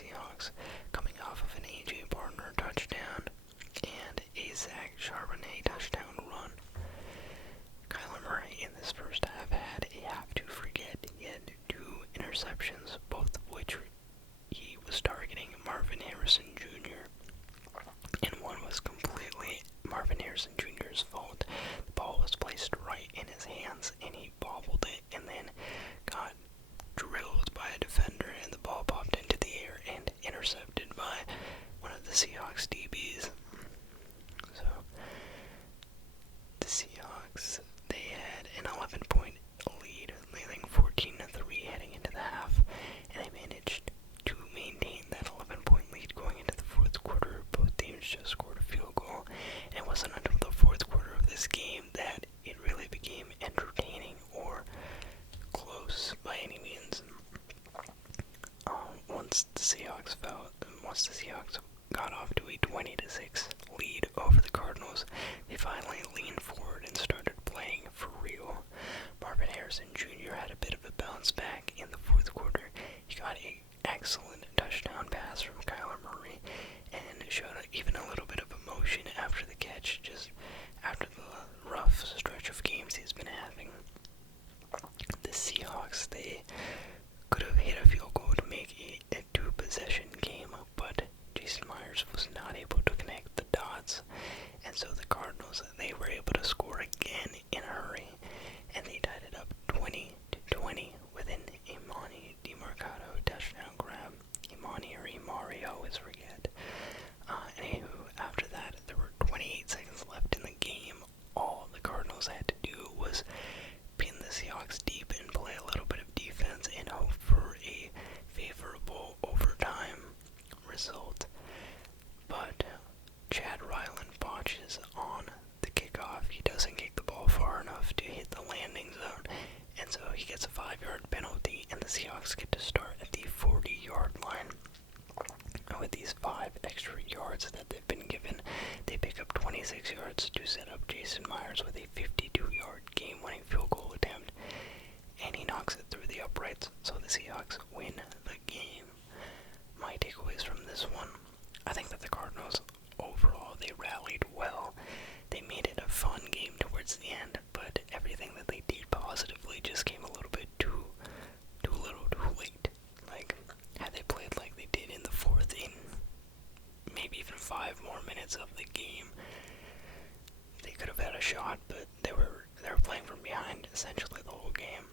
Seahawks, coming off of an A.J. Barner touchdown and a Zach Charbonnet touchdown run. Kyler Murray in this first half had a have-to-forget. He had 2 interceptions, both of which he was targeting Marvin Harrison Jr., and one was completely Marvin Harrison Jr.'s fault. The ball was placed right in his hands, and he bobbled it, and then got drilled by a defender, and the ball popped into the air and intercepted by one of the Seahawks DBs. So, the Seahawks, they had an 11-point lead, leading 14-3 heading into the half, and they managed to maintain that 11-point lead going into the fourth quarter. Both teams just scored a field goal, and it wasn't until the fourth quarter of this game that it really became entertaining or close by any means. Once the Seahawks got off to a 20-6 lead over the Cardinals, they finally leaned forward and started playing for real. Marvin Harrison Jr. had a bit of a bounce back in the fourth quarter. He got an excellent touchdown pass from Kyler Murray and showed even a little bit of emotion after the catch, just after the rough stretch of games he's been having. The Seahawks, they could have hit a field goal to make a 2-possession game, but Jason Myers was not able to connect the dots, and so the Cardinals, they were able to score again in a hurry, and they tied it up 20-20 with an Imani DeMarcado touchdown grab. Imani or Imari, I always forget. Anywho, after that, there were 28 seconds left in the game. All the Cardinals had to do was pin the Seahawks deep and play a little bit of defense and hope for a favorable overtime result. But Chad Ryland botches on the kickoff. He doesn't kick the ball far enough to hit the landing zone, and so he gets a 5-yard penalty, and the Seahawks get to start at the 40-yard line. With these 5 extra yards that they've been given, they pick up 26 yards to set up Jason Myers with a 52-yard game-winning field goal attempt, and he knocks it through the uprights, so the Seahawks win the game. My takeaways from this one, I think that the Cardinals, overall, they rallied well. They made it a fun game towards the end, but everything that they did positively just came a little bit too late. Like, had they played like they did in the fourth in maybe even 5 more minutes of the game, they could have had a shot, but they were playing from behind essentially the whole game.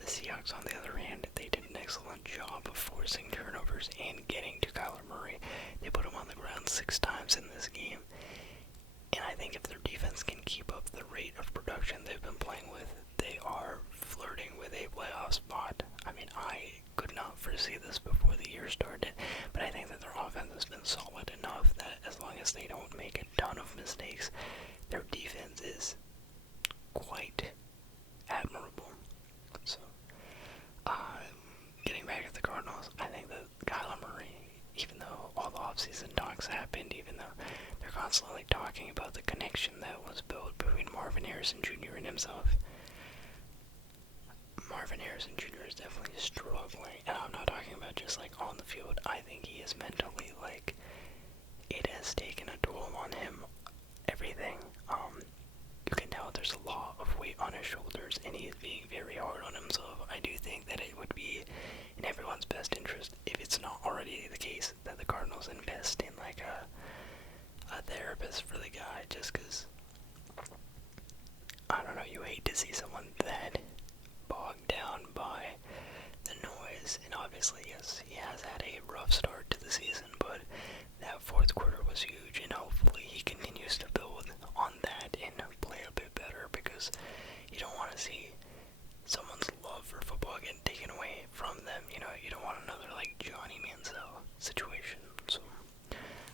The Seahawks, on the other hand, they did an excellent job of forcing turnovers and getting to Kyler Murray. They put him on the ground 6 times in this game, and I think if their defense can keep up the rate of production they've been playing with, they are flirting with a playoff spot. I mean, I could not foresee this before the year started, but I think that their offense has been solid enough that as long as they don't make a ton of mistakes, their defense is quite admirable. So, getting back at the Cardinals, I think that Kyler Murray, even though all the offseason talks happened, even though they're constantly talking about the connection that was built between Marvin Harrison Jr. and himself, Marvin Harrison Jr. is definitely struggling, and I'm not talking about just like on the field. I think he is mentally, like, it has taken a toll on him. Everything. You can tell there's a lot of weight on his shoulders, and he is being very hard on himself. I do think that it would be in everyone's best interest, if it's not already the case, that the Cardinals invest in like a therapist for the guy, just because, I don't know, you hate to see someone that bogged down by the noise. And obviously, yes, he has had a rough start to the season, but that fourth quarter was huge, and hopefully he continues to build on that and play a bit better, because you don't want to see someone's love for football get taken away from them. You know, you don't want another like Johnny Manziel situation. So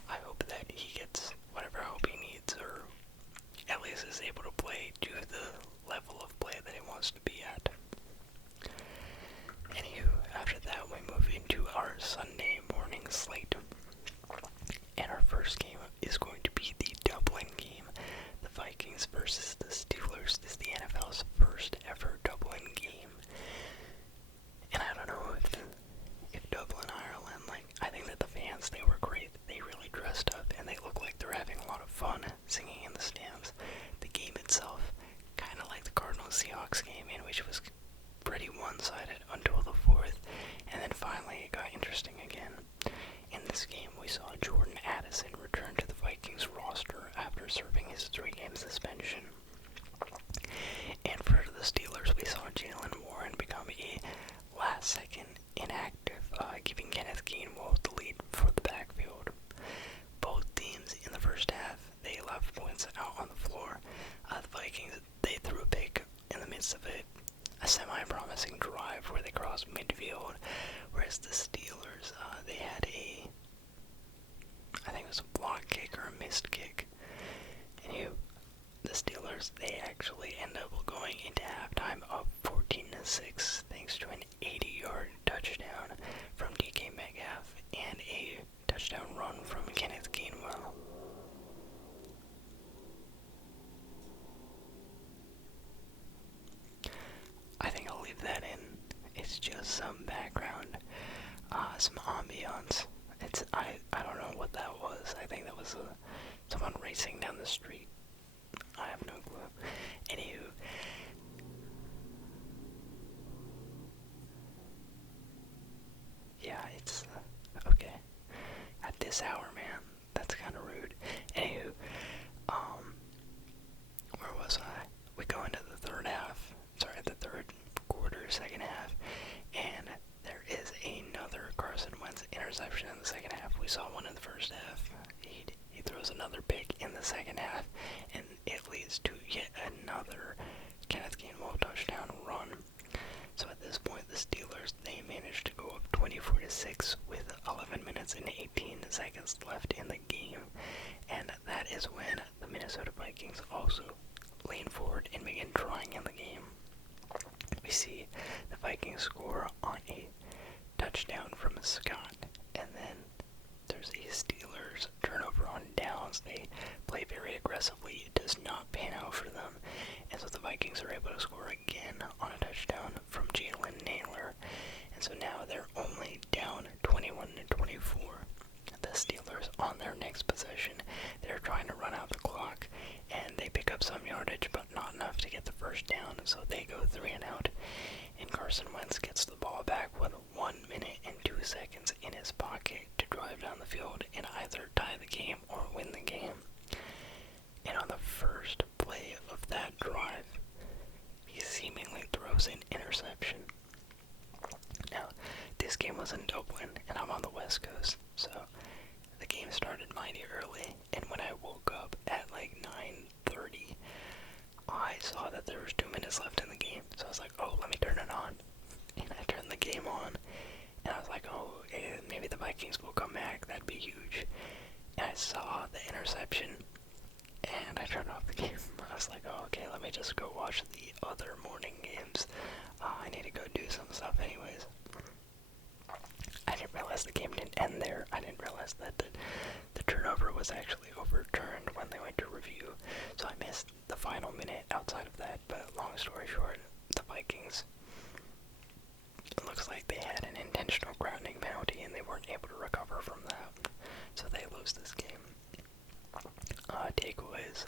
I hope that he gets whatever help he needs, or at least is able to play to the level of play that he wants to be at. Anywho, after that we move into our Sunday morning slate. And our first game is going to be the Dublin game. The Vikings versus the Steelers. This is the NFL's first ever Dublin game. And I don't know if Dublin, Ireland, like, I think serving his 3-game suspension. And for the Steelers, we saw Jalen Warren become a last-second inactive, giving Kenneth Gainwell the lead for the backfield. Both teams in the first half, they left points out on the floor. The Vikings, they threw a pick in the midst of a semi-promising drive where they crossed midfield, whereas the Steelers, they had I think it was a block kick or a missed kick. And the Steelers, they actually end up going into halftime up 14-6 thanks to an 80-yard touchdown from DK Metcalf and a touchdown run from Kenneth Gainwell. I think I'll leave that in. It's just some background, some ambiance. I don't know what that was. I think that was someone racing down the street. I have no clue. Anywho, yeah, it's okay. At this hour, man, that's kind of rude. Anywho, where was I? We go into the third half. Sorry, the third quarter, second half, and there is another Carson Wentz interception in the second half. We saw one in the first half. He throws another pick in the second half, and it leads to yet another Kenneth Gainwell touchdown run. So at this point, the Steelers, they managed to go up 24-6 with 11 minutes and 18 seconds left in the game, and that is when the Minnesota Vikings also lean forward and begin drawing in the game. We see the Vikings score on a touchdown from Scott, and then there's a Steelers turnover on downs. They play very aggressively. It does not pan out for them, and so the Vikings are able to score again on a touchdown from Jalen Naylor, and so now they're only down 21-24. The Steelers, on their next possession, they're trying to run out the clock, and they pick up some yardage, but not enough to get the first down, so they go 3 and out, and Carson Wentz gets the ball back with 1 minute and 2 seconds in his pocket to drive down the field and either tie the game or win the game. And on the first play of that drive, he seemingly throws an interception. Now, this game was in Dublin, and I'm on the West Coast, so the game started mighty early, and when I woke up at like 9:30, I saw that there was 2 minutes left in the game, so I was like, oh, let me turn it on. And I turned the game on, and I was like, oh, maybe the Vikings will come back, that'd be huge. And I saw the interception, and I turned off the game. I was like, oh, okay, let me just go watch the other morning games. I need to go do some stuff anyways. I didn't realize the game didn't end there. I didn't realize that the turnover was actually overturned when they went to review. So I missed the final minute outside of that, but long story short, the Vikings, it looks like they had an intentional grounding penalty and they weren't able to recover from that. So they lose this game. Takeaways.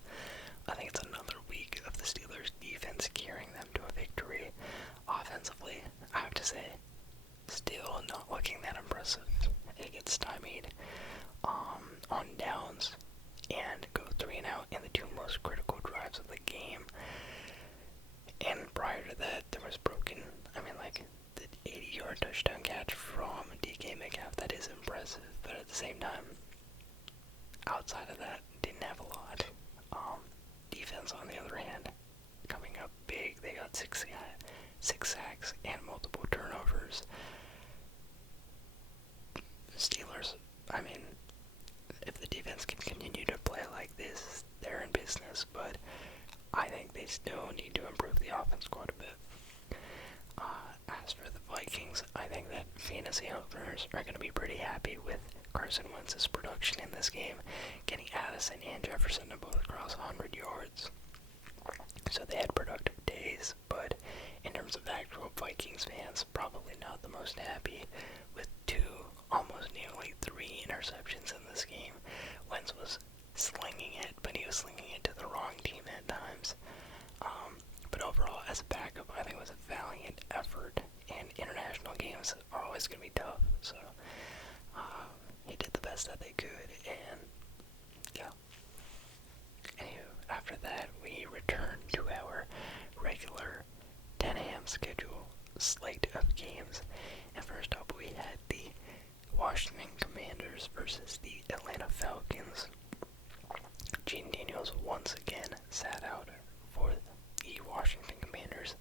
I think it's another week of the Steelers' defense carrying them to a victory. Offensively, I have to say, still not looking that impressive. It gets stymied on downs and go 3 and out in the 2 most critical drives of the game. And prior to that, there was the 80-yard touchdown catch from DK Metcalf. That is impressive, but at the same time, outside of that, didn't have a lot. Defense, on the other hand, coming up big. They got 6 sacks and multiple turnovers. Steelers, if the defense can continue to play like this, they're in business, but I think they still need to improve the offense quite a bit. As for the Vikings, I think that fantasy owners are going to be pretty happy with Carson Wentz's production in this game, getting Addison and Jefferson to both cross 100 yards. So they had productive days, but in terms of actual Vikings fans, probably not the most happy with 2, almost nearly 3 interceptions in this game. Wentz was slinging it, but he was slinging it to the wrong team at times. But overall, as a backup, I think it was a valiant effort, and international games are always going to be tough, so he did the best that they could, and yeah. Commanders versus the Atlanta Falcons. Gene Daniels once again sat out for the Washington Commanders,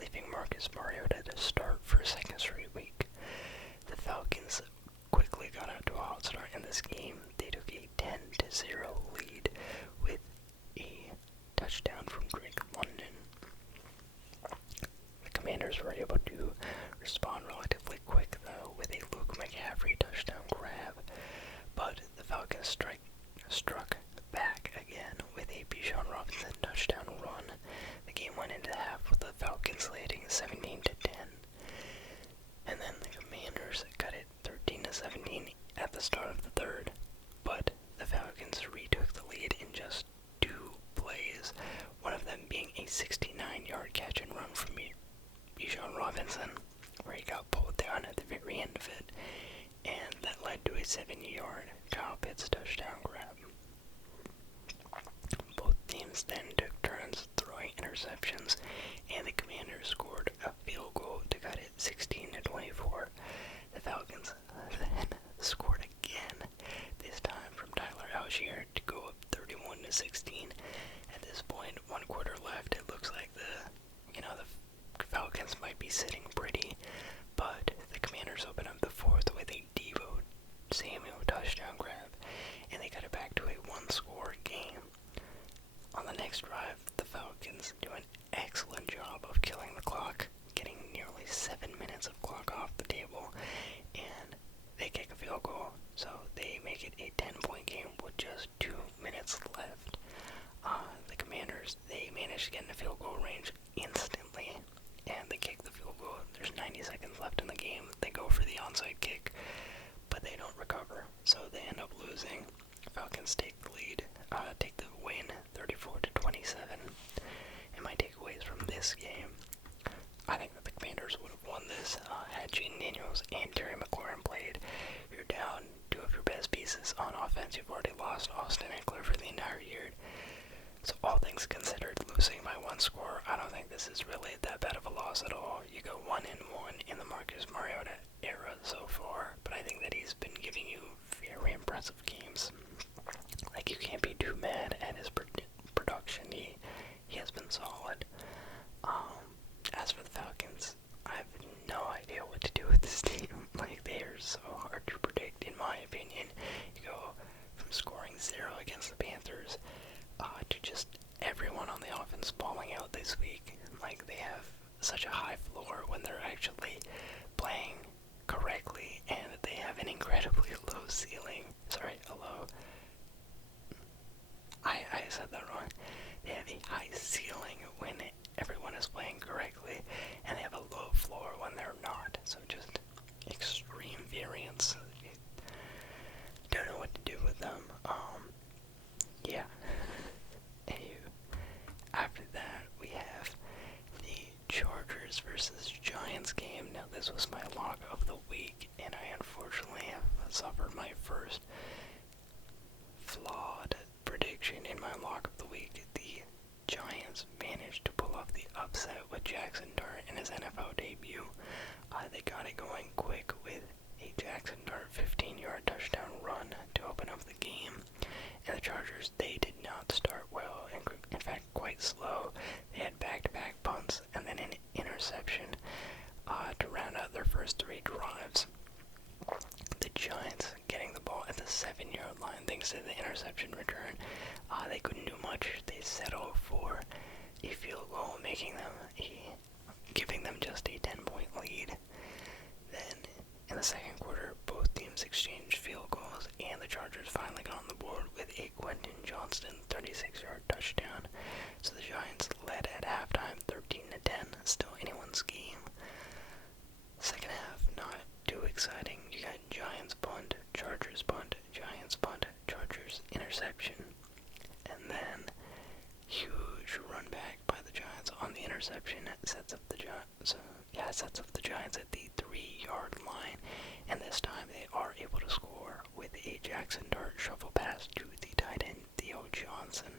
leaving Marcus Mariota to start for a second straight week. The Falcons quickly got out to a hot start in this game. They took a 10-0 lead with a touchdown from Drake London. The Commanders were able to respond relatively quick, though, with a Luke McCaffrey touchdown grab, but the Falcons struck back again with a Bijan Robinson touchdown run. The game went into half with the Falcons leading 17-10, and then the Commanders cut it 13-17 at the start of the third, but the Falcons retook the lead in just 2 plays, one of them being a 69-yard catch and run from Bijan Robinson, where he got pulled down at the very end of it, and that led to a 70-yard Kyle Pitts touchdown grab. Both teams then took turns throwing interceptions, and the Commanders scored a field goal to cut it 16-24. The Falcons then scored again, this time from Tyler Algier to go up 31-16. At this point, 1 quarter left. It looks like the Falcons might be sitting pretty, but the Commanders open up the fourth with a Deebo Samuel touchdown grab, and they cut it back to a 1-score game. On the next drive, the Falcons do an excellent job of killing the clock, getting nearly 7 minutes of clock off the table, and they kick a field goal, so they make it a 10-point game with just 2 minutes left. The Commanders, they managed to get in the field goal range instantly, and they kick the field goal. There's 90 seconds left in the game. They go for the onside kick, but they don't recover, so they end up losing. Falcons take the lead, take the win, 34-27. And my takeaways from this game, I think that the Commanders would have won this had Gene Daniels and Terry McLaurin played. You're down 2 of your best pieces on offense. You've already lost Austin Eckler for the entire year. So all things considered, losing by 1 score, I don't think this is really that bad of a loss at all. You go 1-1 in the Marcus Mariota era so far, but I think that he's been giving you very impressive games. Like, you can't be too mad at his production. He has been solid. As for the Falcons, I have no idea what to do with this team. Like, they are so hard to predict, in my opinion. You go from scoring 0 against the Panthers to just everyone on the offense balling out this week. Like, they have such a high floor when they're actually playing correctly, and they have an incredibly low ceiling. Sorry, a low. I said that wrong. They have a high ceiling when everyone is playing correctly, and they have a low floor when they're not. So just extreme variance. Don't know what to do with them. Yeah. After that, we have the Chargers versus Giants game. Now, this was my lock of the week, and I unfortunately have suffered my first flawed prediction in my lock of the week. The Giants managed to pull off the upset with Jackson Dart in his NFL debut. They got it going quick with a Jackson Dart 15-yard touchdown run to open up the game. And the Chargers, they did not start well, and in fact quite slow. They had back-to-back punts and then an interception to round out their first 3 drives. The Giants getting the ball at the 7-yard line thanks to the interception return. They couldn't do much. They settled for a field goal, giving them just a 10-point lead. Then in the second quarter, both teams exchanged field goals, and the Chargers finally got on the board with a Quentin Johnston 36-yard touchdown. So the Giants led at halftime 13-10, still anyone's game. Second half, not too exciting. You got Giants punt, Chargers punt, Giants punt, Chargers interception, and then huge run back by the Giants on the interception sets up the Giants at the 3-yard line, and this time they are able to score with a Jackson Dart shuffle pass to the tight end Theo Johnson.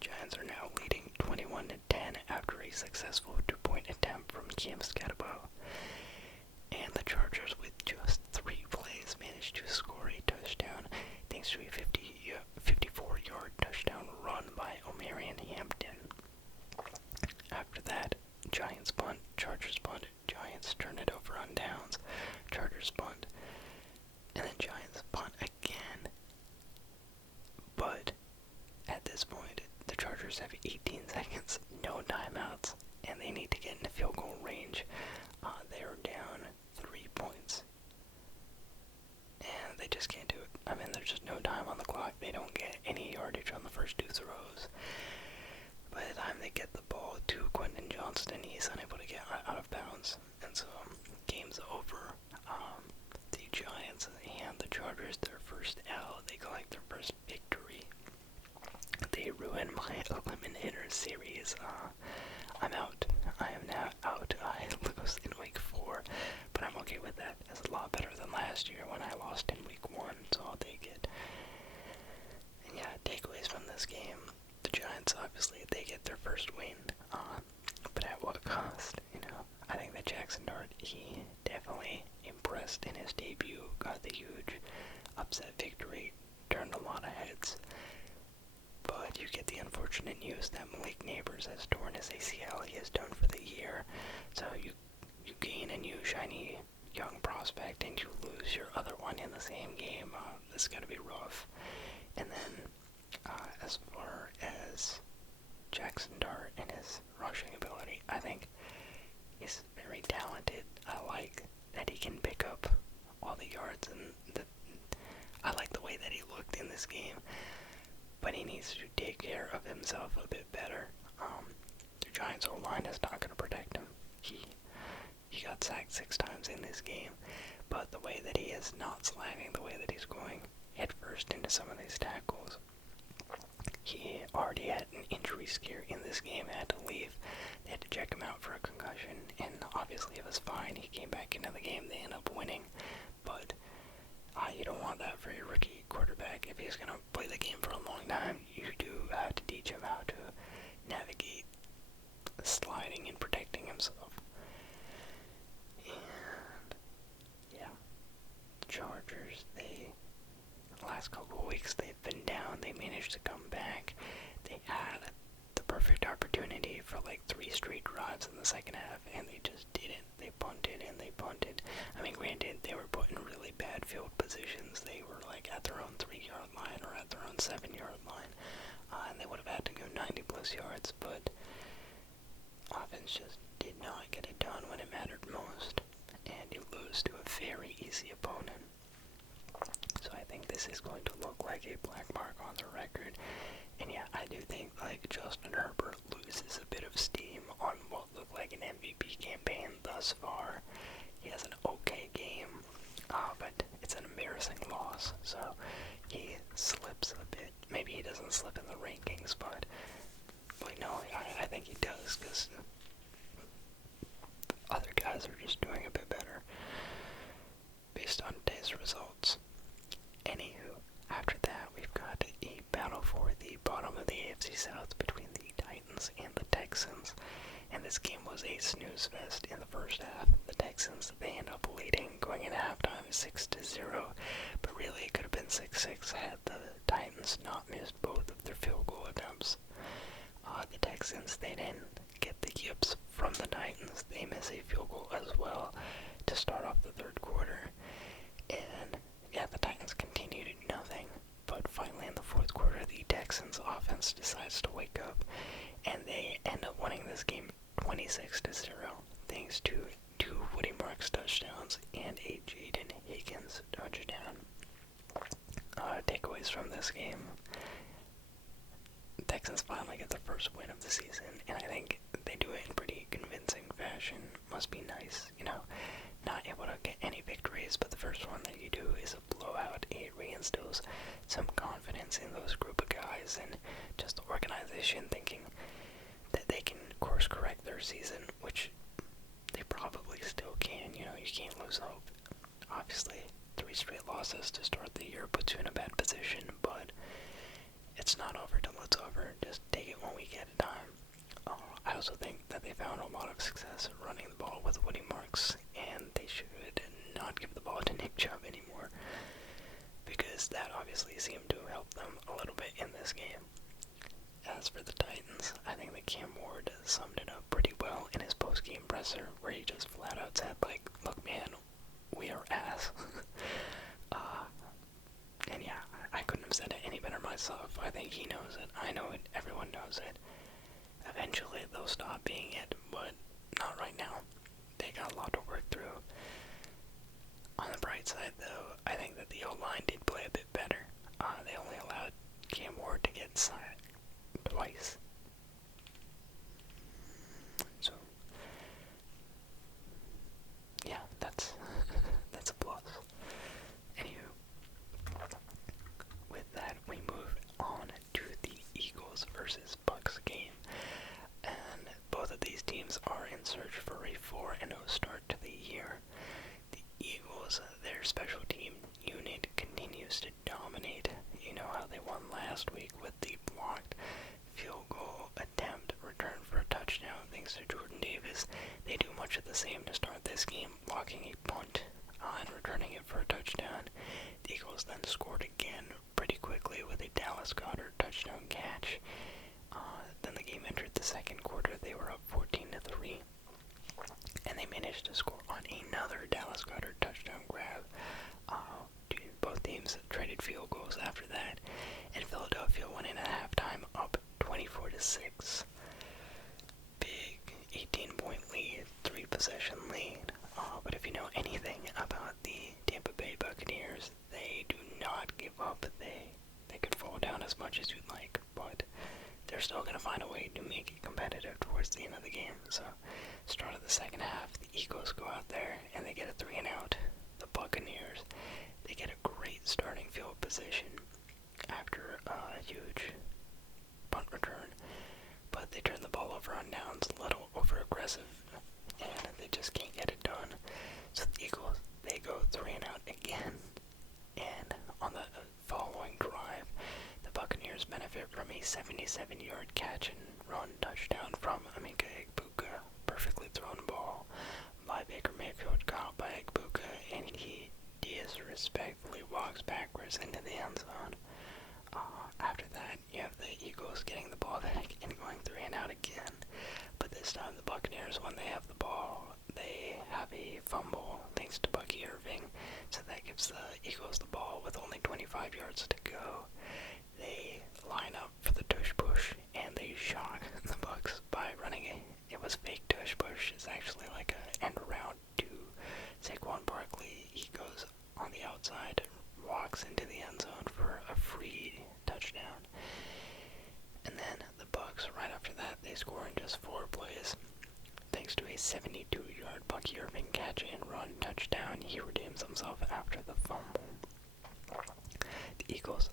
Giants are now leading 21-10 after a successful 2-point attempt from Cam Scatabo. And the Chargers, with just 3 plays, managed to score a touchdown thanks to a 54-yard touchdown run by Omarion Hampton. After that, Giants punt, Chargers punt, Giants turn it over on downs, Chargers punt, and then Giants punt again. But at this point, the Chargers have 18 seconds, no timeouts, and they need to get into field goal range. They're down 3 points. And they just can't do it. I mean, there's just no time on the clock. They don't get any yardage on the first 2 throws. By the time they get the ball to Quentin Johnston, he's unable to get out of bounds. And so, game's over. The Giants hand the Chargers their first L. They collect their first victory. They ruin my eliminator series. I'm out. I am now out. I lose in week 4, but I'm okay with that. It's a lot better than last year when I lost in week 1, so I'll take it. And yeah, takeaways from this game. The Giants, obviously, they get their first win, but at what cost? I think that Jackson Dart, he definitely impressed in his debut, got the huge upset victory, turned a lot of heads. But you get the unfortunate news that Malik Neighbors has torn his ACL. He is done for the year. So you gain a new shiny young prospect and you lose your other one in the same game. This is going to be rough. And then as far as Jackson Dart and his rushing ability, I think he's very talented. I like that he can pick up all the yards, and I like the way that he looked in this game. But he needs to take care of himself a bit better. The Giants' O-line is not going to protect him. He got sacked 6 times in this game, but the way that he is not sliding, the way that he's going headfirst into some of these tackles, he already had an injury scare in this game, had to leave. They had to check him out for a concussion, and obviously it was fine. He came back into the game, they ended up winning, but you don't want that for your rookie quarterback. If he's going to play the game for a long time, you do have to teach him how to navigate sliding and protecting himself. And, yeah, Chargers, the last couple of weeks they've been down. They managed to come back. They had the perfect opportunity for like 3 straight drives in the second half, and they just didn't. They punted and they punted. I mean, granted, they were put in really bad field positions. They were like at their own 3-yard line or at their own 7-yard line, and they would have had to go 90 plus yards, but offense just did not get it done when it mattered most, and you lose to a very easy opponent. So I think this is going to look like a black mark on the record. And yeah, I do think like Justin Herbert loses a bit of steam on what looked like an MVP campaign thus far. He has an okay game, but it's an embarrassing loss. So he slips a bit. Maybe he doesn't slip in the rankings, but no, I think he does, because other guys are just doing a bit better based on today's results. Anywho, after that, we've got a battle for the bottom of the AFC South between the Titans and the Texans, and this game was a snooze fest in the first half. The Texans, they end up leading going into halftime 6-0, but really it could have been 6-6 had the Titans not missed both of their field goal attempts. The Texans, they didn't get the yips from the Titans. They miss a field goal as well to start off the third quarter, and yeah, the Titans continue to do nothing, but finally in the fourth quarter, the Texans offense decides to wake up, and they end up winning this game 26-0, thanks to 2 Woody Marks touchdowns and a Jaden Higgins touchdown. Takeaways from this game: the Texans finally get the first win of the season, and I think they do it in pretty convincing fashion. Must be nice, not able to get any victories, but the first one that you do is a blowout. It reinstills some confidence in those group of guys and just the organization thinking that they can course correct their season, which they probably still can. You can't lose hope. Obviously, 3 straight losses to start the year puts you in a bad position, but it's not over till it's over. Just take it one week at a time. I also think that they found a lot of success running the ball with Woody Marks, and they should not give the ball to Nick Chubb anymore, because that obviously obviously seemed to help them a little bit in this game. As for the Titans, I think that Cam Ward summed it up pretty well in his post-game presser, where he just flat out said, like, look man, we are ass. And yeah, I couldn't have said it any better myself. I think he knows it, I know it, everyone knows it. Eventually they'll stop being it, but not right now. They got a lot to work through. On the bright side, though, I think that the O-line did play a bit better. They only allowed Cam Ward to get sacked twice. So, yeah, that's a plus. Anywho, with that, we move on to the Eagles versus Bucks game. And both of these teams are in search for a 4-0 start to the year. The Eagles, their special team unit, continues to dominate. You know how they won last week with the blocked field goal attempt return for a touchdown thanks to Jordan Davis. They do much of the same to start this game, blocking a punt and returning it for a touchdown. The Eagles then scored again pretty quickly with a Dallas Goedert touchdown catch. Then the game entered the second quarter. They were up 14-3, and they managed to score on another Dallas Goedert touchdown grab. Both teams traded field goals after that, and Philadelphia went in at halftime up 24-6. Big 18-point lead, 3-possession lead. But if you know anything about the Tampa Bay Buccaneers, they do not give up. They could fall down as much as you'd like, but they're still going to find a way to make it competitive towards the end of the game. So, start of the second half, the Eagles go out there and they get a 3-and-out. The Buccaneers, they get a great starting field position after a huge punt return, but they turn the ball over on downs, a little over-aggressive, and they just can't get it done. So the Eagles, they go 3-and-out again, and on the following drive, the Buccaneers benefit from a 77-yard catch and run touchdown from Emeka Egbuka. Perfectly thrown ball by Baker Mayfield, caught by Egbuka, and he disrespectfully walks backwards into the end zone. After that, you have the Eagles getting the ball back and going 3-and-out again. But this time, the Buccaneers, when they have the ball, they have a fumble thanks to Bucky Irving. So that gives the Eagles the ball with only 25 yards to go. They line up for the tush push, and they shock the Bucks by running it was fake tush push. It's actually like an end around to Saquon Barkley. He goes on the outside, walks into the end zone for a free touchdown. And then the Bucks, right after that, they score in just 4 plays. Thanks to a 72-yard Bucky Irving catch and run touchdown, he redeems himself after the fumble. The Eagles,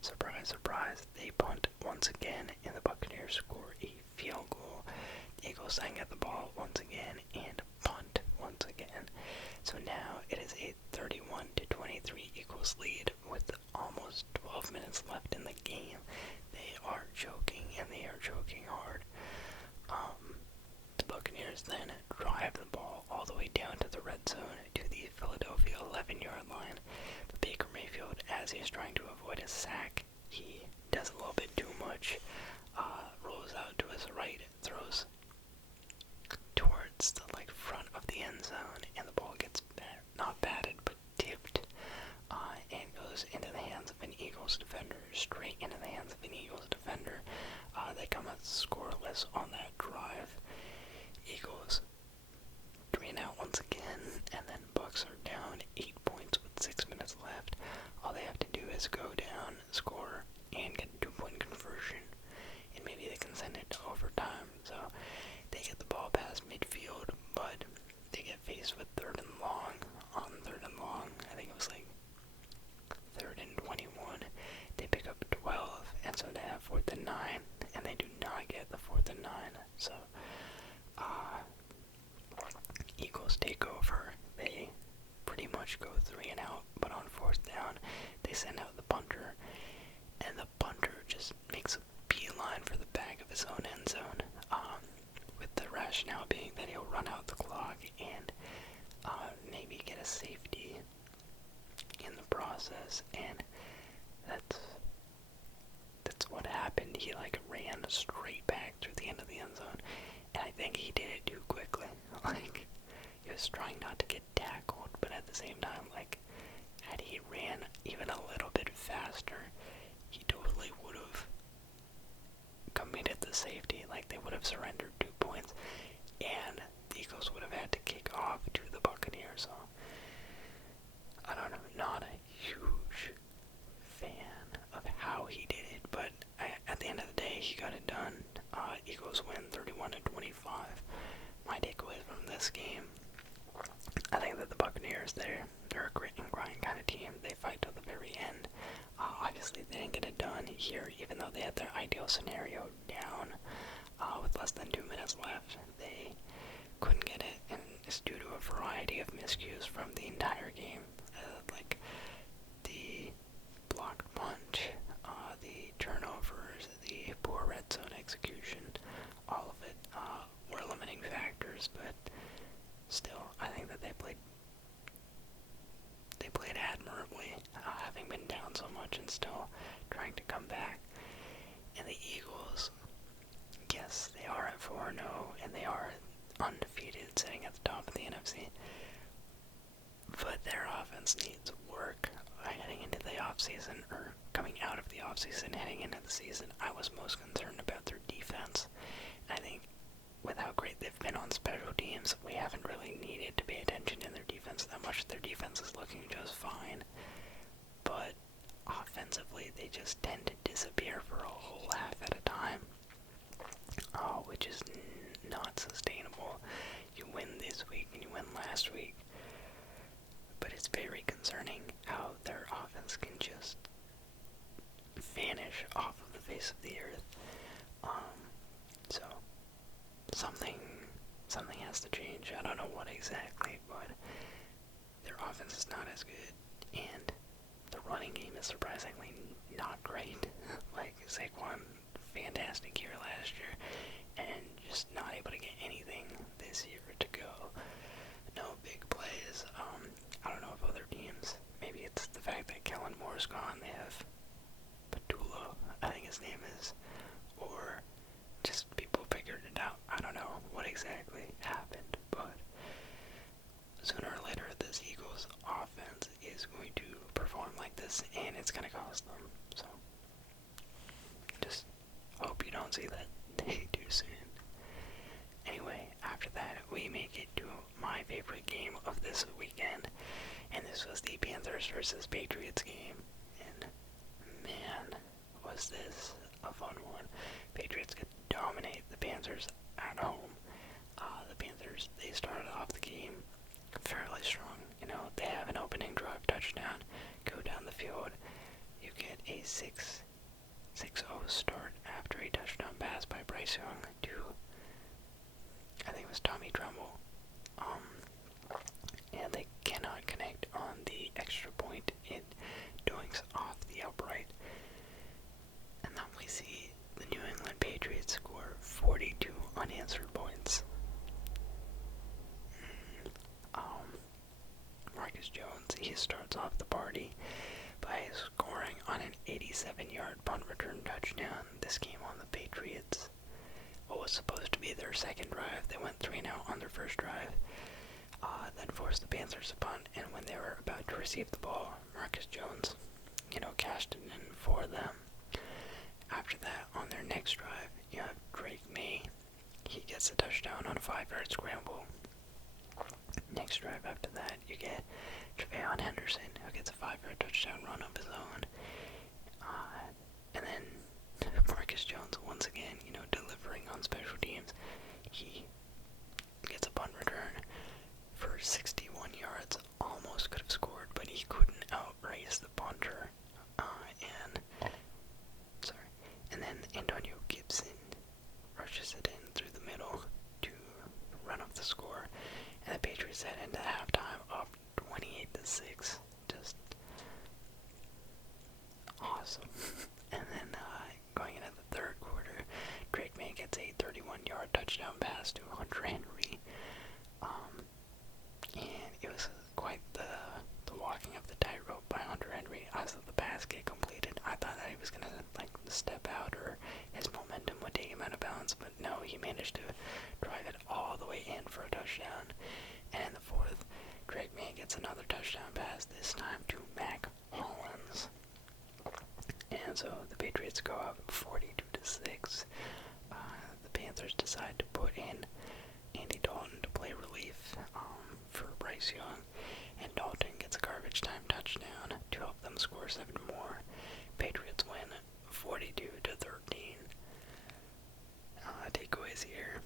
surprise, surprise, they punt once again, and the Buccaneers score a field goal. The Eagles then get the ball once again and punt once again. So now it is a 31-23 Eagles lead with almost 12 minutes left in the game. They are choking, and they are choking hard. The Buccaneers then drive the ball all the way down to the red zone to the Philadelphia 11-yard line. But Baker Mayfield, as he's trying to avoid a sack, he does a little bit too much, rolls out to his right, throws towards the front of the end zone, and the ball gets not batted but tipped, and goes into the hands of an Eagles defender, straight into the hands of an Eagles defender. They come out scoreless on that drive. Eagles 3-and-out once again, and then Bucks are down 8 points with 6 minutes left. All they have to do is go down, score, and get a 2-point conversion, and maybe they can send it to overtime. So they get the ball past midfield, but they get faced with 3rd and long. On 3rd and long, I think it was 3rd and 21. They pick up 12, and so they have 4th and 9, and they do not get the 4th and 9. So Eagles take over. They pretty much go 3-and-out, but on 4th down, they send out the punter, that's what happened. He ran straight back through the end of the end zone, and I think he did it too quickly. He was trying not to get tackled, but at the same time, had he ran even a little bit faster, he totally would have committed the safety. They would have surrendered 2 points, and the Eagles would have had to kick off to the Buccaneers. So I don't know, not a huge fan of how he did it, but at the end of the day, he got it done. Eagles win 31-25. My takeaway from this game, I think that the Buccaneers, they're a grit and grind kind of team. They fight till the very end. Obviously, they didn't get it done here, even though they had their ideal scenario down with less than 2 minutes left. They couldn't get it, and it's due to a variety of miscues from the entire game. The blocked punt, the turnovers, the poor red zone execution, all of it were limiting factors, but still, I think that they played admirably, having been down so much and still trying to come back. And the Eagles, yes, they are at 4-0, and they are undefeated, sitting at the top of the NFC. But their offense needs work. Heading into the offseason, or coming out of the offseason, heading into the season, I was most concerned about their defense. I think with how great they've been on special teams, we haven't really needed to pay attention to their defense that much. Their defense is looking just fine. But offensively, they just tend to disappear for a whole half at a time, which is not sustainable. You win this week and you win last week, but it's very concerning how their offense can just vanish off of the face of the earth. So something has to change. I don't know what exactly, but their offense is not as good, and the running game is surprisingly not great. Saquon, fantastic year last year, and just not able to get anything this year to go. No big plays. I don't know if other teams, maybe it's the fact that Kellen Moore's gone, they have Patullo, I think his name is, or just people figured it out. I don't know what exactly happened, but sooner or later this Eagles offense is going to perform like this, and it's going to cost them. So just hope you don't see that day too soon. Anyway, after that, we make it to my favorite game of this weekend, and this was the Panthers versus Patriots game. And man, was this a fun one. Patriots could dominate the Panthers at home. The Panthers, they started off the game fairly strong. They have an opening drive touchdown, go down the field. You get a 6-0 start after a touchdown pass by Bryce Young to, I think it was Tommy Tremble. And they cannot connect on the extra point. It doings off the upright. And then we see the New England Patriots score 42 unanswered points. Marcus Jones, he starts off the party by scoring on an 87-yard punt return touchdown. This came on the Patriots. What was supposed to be their second drive, they went 3-and-out on their first drive. Then forced the Panthers to punt, and when they were about to receive the ball, Marcus Jones, cashed it in for them. After that, on their next drive, you have Drake May. He gets a touchdown on a 5-yard scramble. Next drive after that, you get Tre'Veon Henderson, who gets a 5-yard touchdown run of his own. And then Marcus Jones, once again, delivering on special teams. He gets a punt return for 61 yards, almost could have scored, but he couldn't outrace the punter. And then Antonio Gibson rushes it in through the middle to run up the score, and the Patriots head into halftime up 28-6. Just awesome. And then going into the third quarter, Drake May gets a 31-yard touchdown pass to Hunter Henry. And it was quite the walking of the tightrope by Hunter Henry. As the pass get completed, was going to, step out or his momentum would take him out of bounds, but no, he managed to drive it all the way in for a touchdown. And in the fourth, Drake May gets another touchdown pass, this time to Mac Hollins. And so the Patriots go up 42-6. The Panthers decide to put in Andy Dalton to play relief for Bryce Young, and Dalton gets a garbage time touchdown to help them score 7 more. Patriots win 42-13. Takeaways here.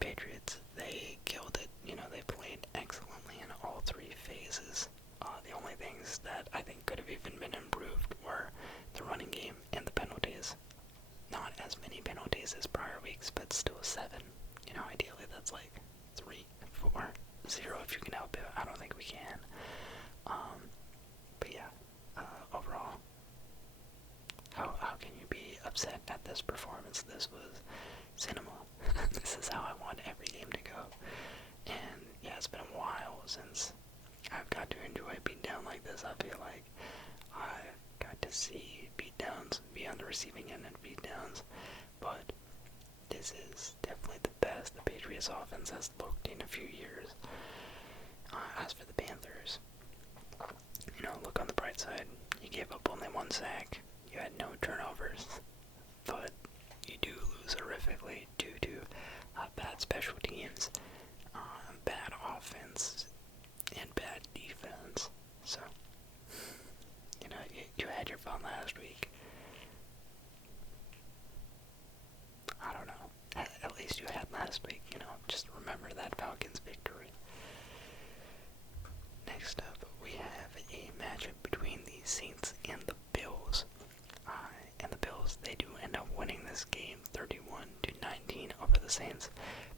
Patriots, they killed it. They played excellently in all 3 phases. The only things that I think could have even been improved were the running game and the penalties. Not as many penalties as prior weeks, but still 7. Ideally that's 3, 4, 0 if you can help it. I don't think we can. But yeah, overall, how can you be upset at this performance? This was cinema. This is how I want every game to go. And yeah, it's been a while since I've got to enjoy a beatdown like this. I feel like I got to see beatdowns, be on the receiving end of beatdowns, but this is definitely the best the Patriots offense has looked in a few years. As for the Panthers, look on the bright side. You gave up only 1 sack. You had no turnovers, but you do lose horrifically due to bad special teams, bad offense, and bad defense. So, you had your fun last week. I don't know. At least you had last week, just remember that Falcons victory. Next up, we have a matchup between the Saints and the Bills. And the Bills, they do end up winning this game 31-19 over the Saints,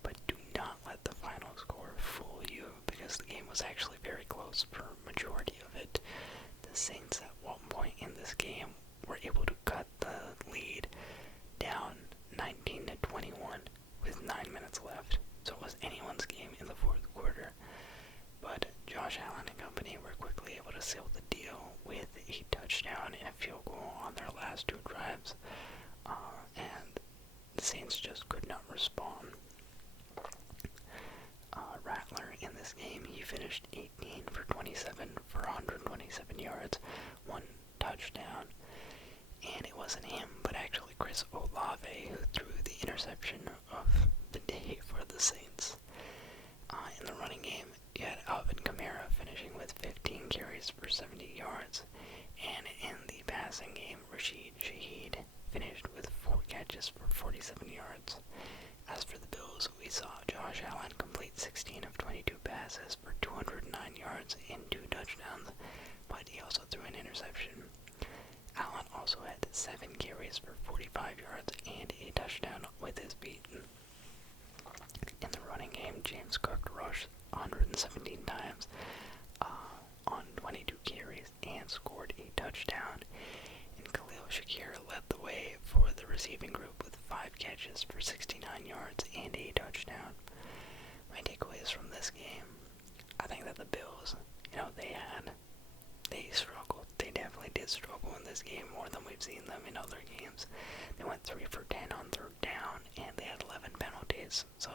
but do not let the final score fool you, because the game was actually very close for a majority of it. The Saints at one point in this game were able to cut the lead down 19-21 with 9 minutes left, so it was anyone's game in the fourth quarter. But Josh Allen and company were quickly able to seal the deal with a touchdown and a field goal on their last 2 drives, and the Saints just could not respond. Rattler in this game, he finished 18 for 27 for 127 yards, 1 touchdown, and it wasn't him, but actually Chris Olave who threw the interception of the day for the Saints. In the running game, you had Alvin Kamara finishing with 15 carries for 70 yards, and in the passing game, Rashid Shaheed finished with 4 catches for 47 yards. As for the Bills, we saw Josh Allen complete 16 of 22 passes for 209 yards and 2 touchdowns, but he also threw an interception. Allen also had 7 carries for 45 yards and a touchdown with his feet. In the running game, James Cook rushed 117 times on 22 carries and scored a touchdown. And Khalil Shakir led the way for the receiving group with 5 catches for 69 yards and a touchdown. My takeaways from this game, I think that the Bills, they struggled. They definitely did struggle in this game more than we've seen them in other games. They went 3 for 10 on 3rd down, and they had 11 penalties. So,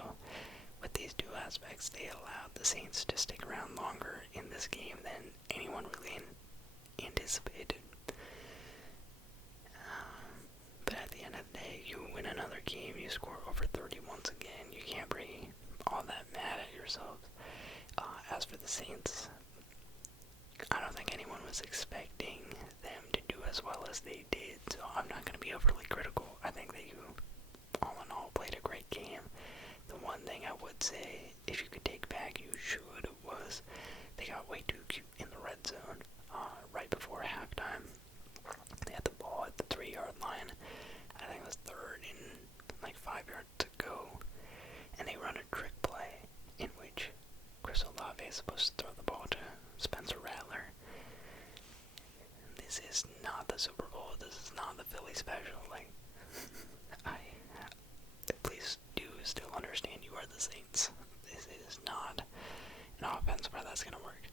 with these 2 aspects, they allowed the Saints to stick around longer in this game than anyone really anticipated. But at the end of the day, you win another game, you score over 30 once again. You can't be all that mad at yourselves. As for the Saints, I don't think anyone was expecting them to do as well as they did, so I'm not going to be overly critical. I think that you, all in all, played a great game. The one thing I would say, if you could take back, you should, was they got way too cute in the red zone right before halftime. They had the ball at the 3-yard line. I think it was 3rd and 5 yards to go, and they run a trick play in which Chris Olave is supposed to throw the ball to Spencer Rattler. This is not the Super Bowl. This is not the Philly special. Please do still understand you are the Saints. This is not an offense where that's going to work.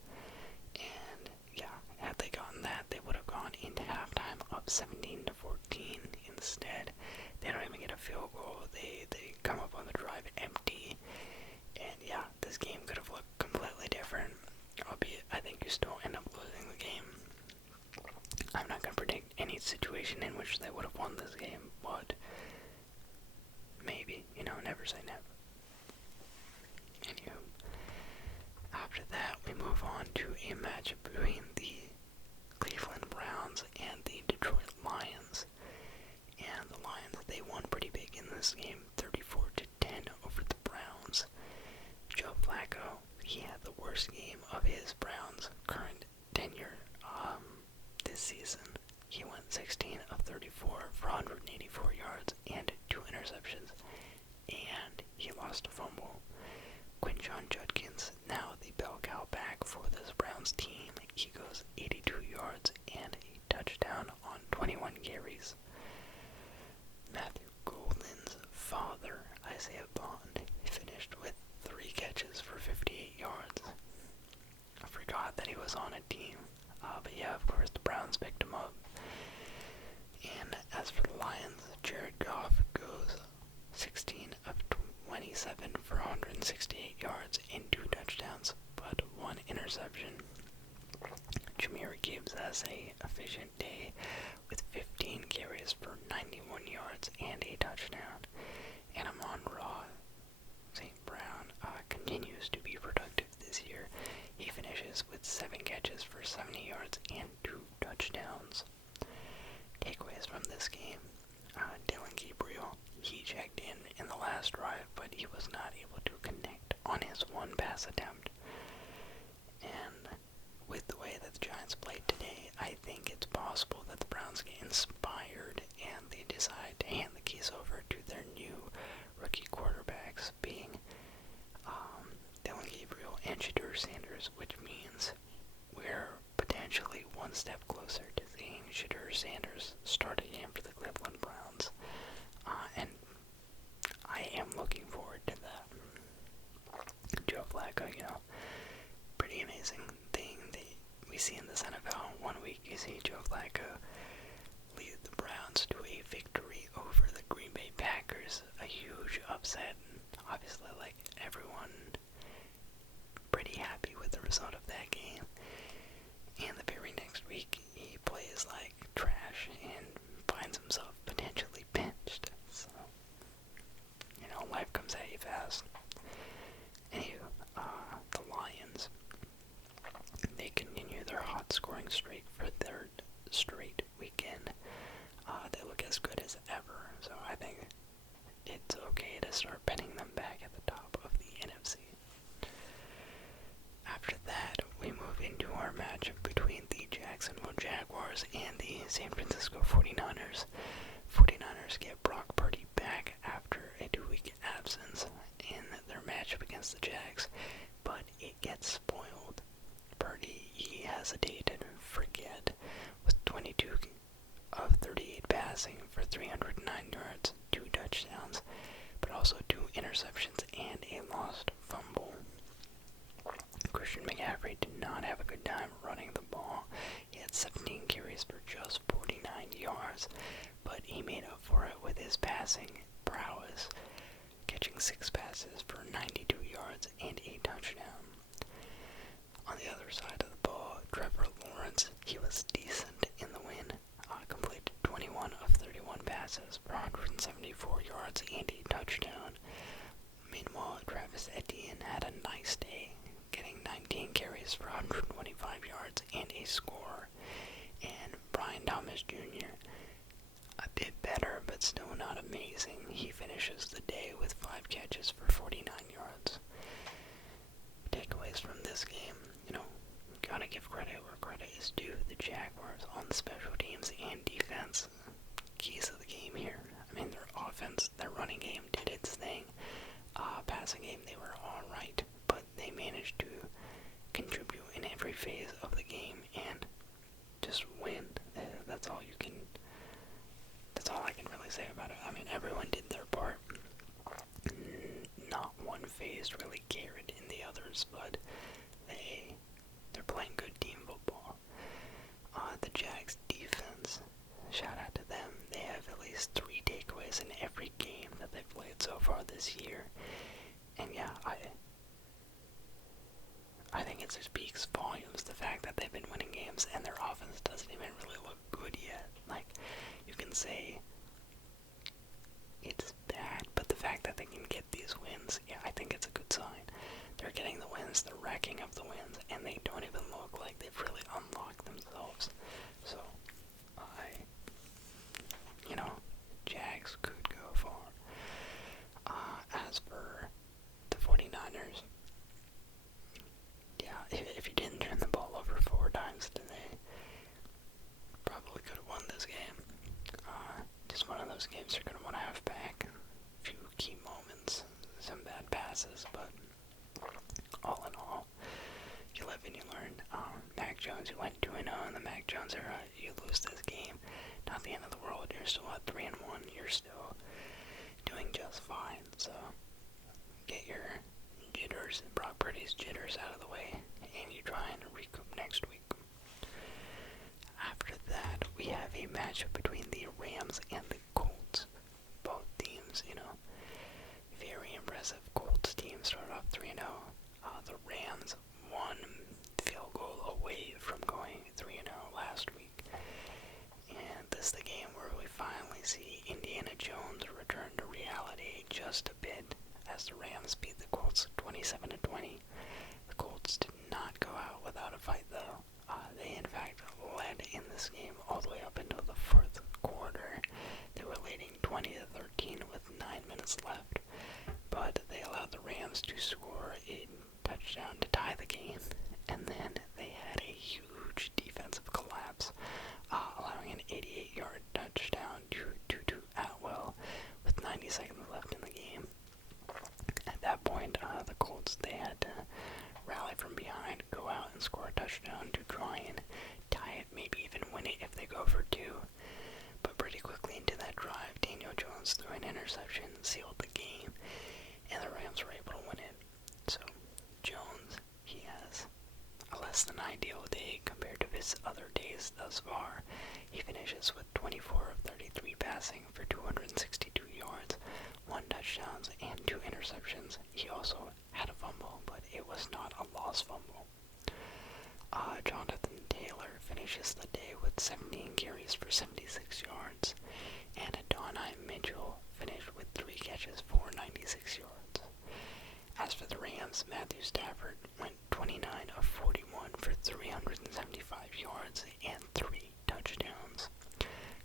And yeah, had they gotten that, they would have gone into halftime up 17-0 neat situation in which they would have won this game, but maybe, never say never. Anywho, after that, we move on to a matchup between the Cleveland Browns and the Detroit Lions. And the Lions, they won pretty big in this game, 34-10 over the Browns. Joe Flacco, he had the worst game of his Browns' current tenure this season. He went 16 of 34 for 184 yards and 2 interceptions, and he lost a fumble. Quinshon Judkins, now the bell cow back for this Browns team, he goes 82 yards and a touchdown on 21 carries. Matthew Golden's father, Isaiah Bond, finished with 3 catches for 58 yards. I forgot that he was on a team, but yeah, of course the Browns picked him up. And as for the Lions, Jared Goff goes 16 of 27 for 168 yards and 2 touchdowns, but 1 interception. Jahmyr Gibbs has a efficient day with 15 carries for 91 yards and a touchdown. And Amon-Ra St. Brown continues to be productive this year. He finishes with 7 catches for 70 yards and 2 touchdowns. Takeaways from this game. Dylan Gabriel, he checked in the last drive, but he was not able to connect on his 1 pass attempt. And with the way that the Giants played today, I think it's possible that the Browns get inspired and they decide to hand the keys over to their new rookie quarterbacks, being Dylan Gabriel and Shedeur Sanders, which means we're potentially one step closer to seeing Shedeur Sanders start a game for the Cleveland Browns. And I am looking forward to that. Joe Flacco, pretty amazing thing that we see in this NFL. 1 week you see Joe Flacco lead the Browns to a victory over the Green Bay Packers, a huge upset. Obviously, everyone pretty happy with the result of that game. And the very next week, he plays like trash and finds himself potentially benched. So, life comes at you fast. Anywho, the Lions, they continue their hot scoring streak for 3rd straight weekend. They look as good as ever, so I think it's okay to start betting them back at the top of the NFC. After that, we move into our matchup between the Jacksonville Jaguars and the San Francisco 49ers. 49ers get Brock Purdy back after a 2-week absence in their matchup against the Jags, but it gets spoiled. Purdy, he has a day to forget, with 22 of 38 passing for 309 yards, 2 touchdowns, but also 2 interceptions and a lost fumble. Christian McCaffrey did not have a good time running the ball. He had 17 carries for just 49 yards, but he made up for it with his passing prowess, catching 6 passes for 92 yards and a touchdown. On the other side of the ball, Trevor Lawrence, he was decent in the win, completed 21 of 31 passes for 174 yards and a touchdown. Meanwhile, Travis Etienne had a nice day, getting 19 carries for 125 yards and a score. And Brian Thomas Jr., a bit better, but still not amazing. He finishes the day with 5 catches for 49 yards. Takeaways from this game, gotta give credit where credit is due. The Jaguars on the special teams and defense, keys of the game here. Their offense, their running game did its thing. Passing game, they were alright, but they managed to contribute in every phase of the game and just win. That's all I can really say about it. Everyone did their part. Not one phase really carried in the others, but they're playing good team football. The Jags defense, shout out to them. They have at least 3 takeaways in every game that they've played so far this year. And yeah, I think it speaks volumes, the fact that they've been winning games and their offense doesn't even really look good yet. wouldn't say it's bad, but the fact that they can get these wins, yeah, I think it's a good sign. They're getting the wins, they're racking up the wins, and they don't even look like they've really unlocked themselves. So, Jags could go far. As for the 49ers, yeah, if you didn't turn the ball over 4 times today, probably could have won this game. Just one of those games you're going to want to have back. A few key moments, some bad passes, but all in all, you live and you learn. Mac Jones, you went 2-0 in the Mac Jones era. You lose this game, not the end of the world. You're still at 3-1. You're still doing just fine. So get your jitters, Brock Purdy's jitters, out of the way, and you try and recoup next week. After that, we have a matchup between the Rams and the Colts. Both teams, very impressive. Colts team started off 3-0. The Rams one field goal away from going 3-0 last week. And this is the game where we finally see Indiana Jones return to reality just a bit, as the Rams beat the Colts 27-20. The Colts did not go out without a fight, though. They, in fact, led in this game all the way up until the 4th quarter. They were leading 20-13 with 9 minutes left, but they allowed the Rams to score a touchdown to tie the game, and then they had a huge defensive collapse, allowing an 88-yard touchdown to Tutu Atwell with 90 seconds left in the game. At that point, the Colts, they had to rally from behind, go out and score a touchdown to try and tie it, maybe even win it if they go for 2. But pretty quickly into that drive, Daniel Jones threw an interception, sealed the game, and the Rams were able to win it. So, Jones, he has a less than ideal day compared to his other days thus far. He finishes with 24 of 33 passing for 262 yards, 1 touchdown, and 2 interceptions. He also had a fumble, but it was not a lost fumble. Jonathan Taylor finishes the day with 17 carries for 76 yards, and Adonai Mitchell finished with 3 catches for 96 yards. As for the Rams, Matthew Stafford went 29 of 41 for 375 yards and 3 touchdowns.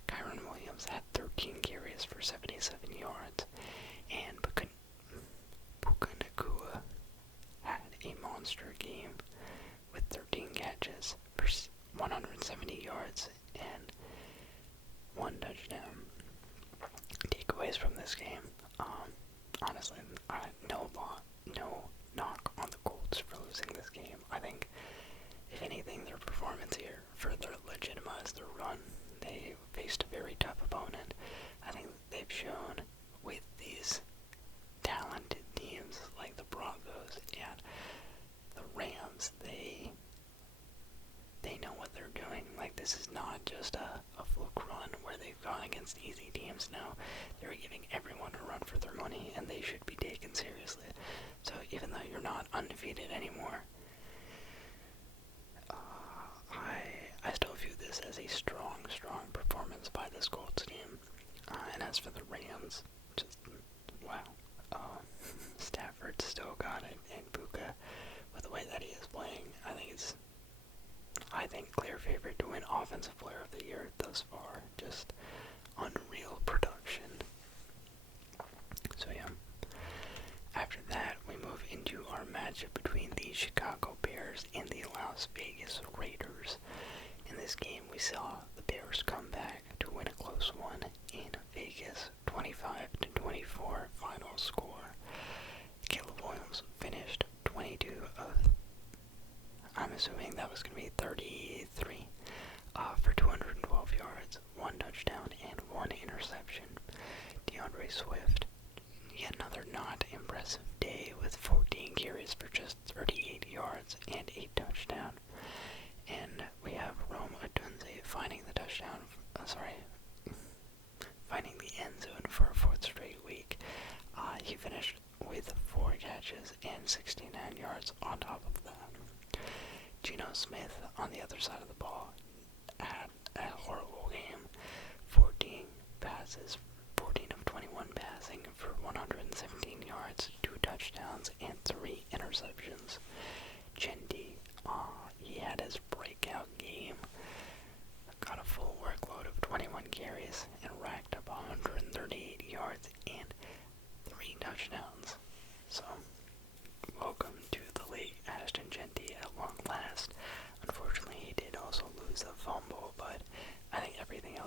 Kyron Williams had 13 carries for 77 yards, and Puka Nacua had a monster game with 13 catches for 170 yards and 1 touchdown. Takeaways from this game, honestly, no knock on the Colts for losing this game. I think, if anything, their performance here further legitimized their run. They faced a very tough opponent. I think they've shown with these talented teams like the Broncos and the Rams, they know what they're doing. Like, this is not just a fluke run where they've gone against easy teams. No, they're giving everyone a run for their money, and they should be taken seriously. So even though you're not undefeated anymore, I still view this as a strong performance by this Colts team. And as for the Rams, just, wow. Stafford still got it, and Puka, with the way that he is playing, I think clear favorite to win Offensive Player of the Year thus far. Just unreal production. So yeah. After that, we move into our matchup between the Chicago Bears and the Las Vegas Raiders. In this game, we saw the Bears come back to win a close one in Vegas, 25-24 final score. Caleb Williams finished 22 of, I'm assuming that was going to be 33, for 212 yards, 1 touchdown, and 1 interception. DeAndre Swift, yet another not impressive day with 14 carries for just 38 yards and 8 touchdowns. And we have Rome Odunze finding the finding the end zone for a 4th straight week. He finished with 4 catches and 69 yards on top of that. Geno Smith on the other side of the ball had a horrible game. 14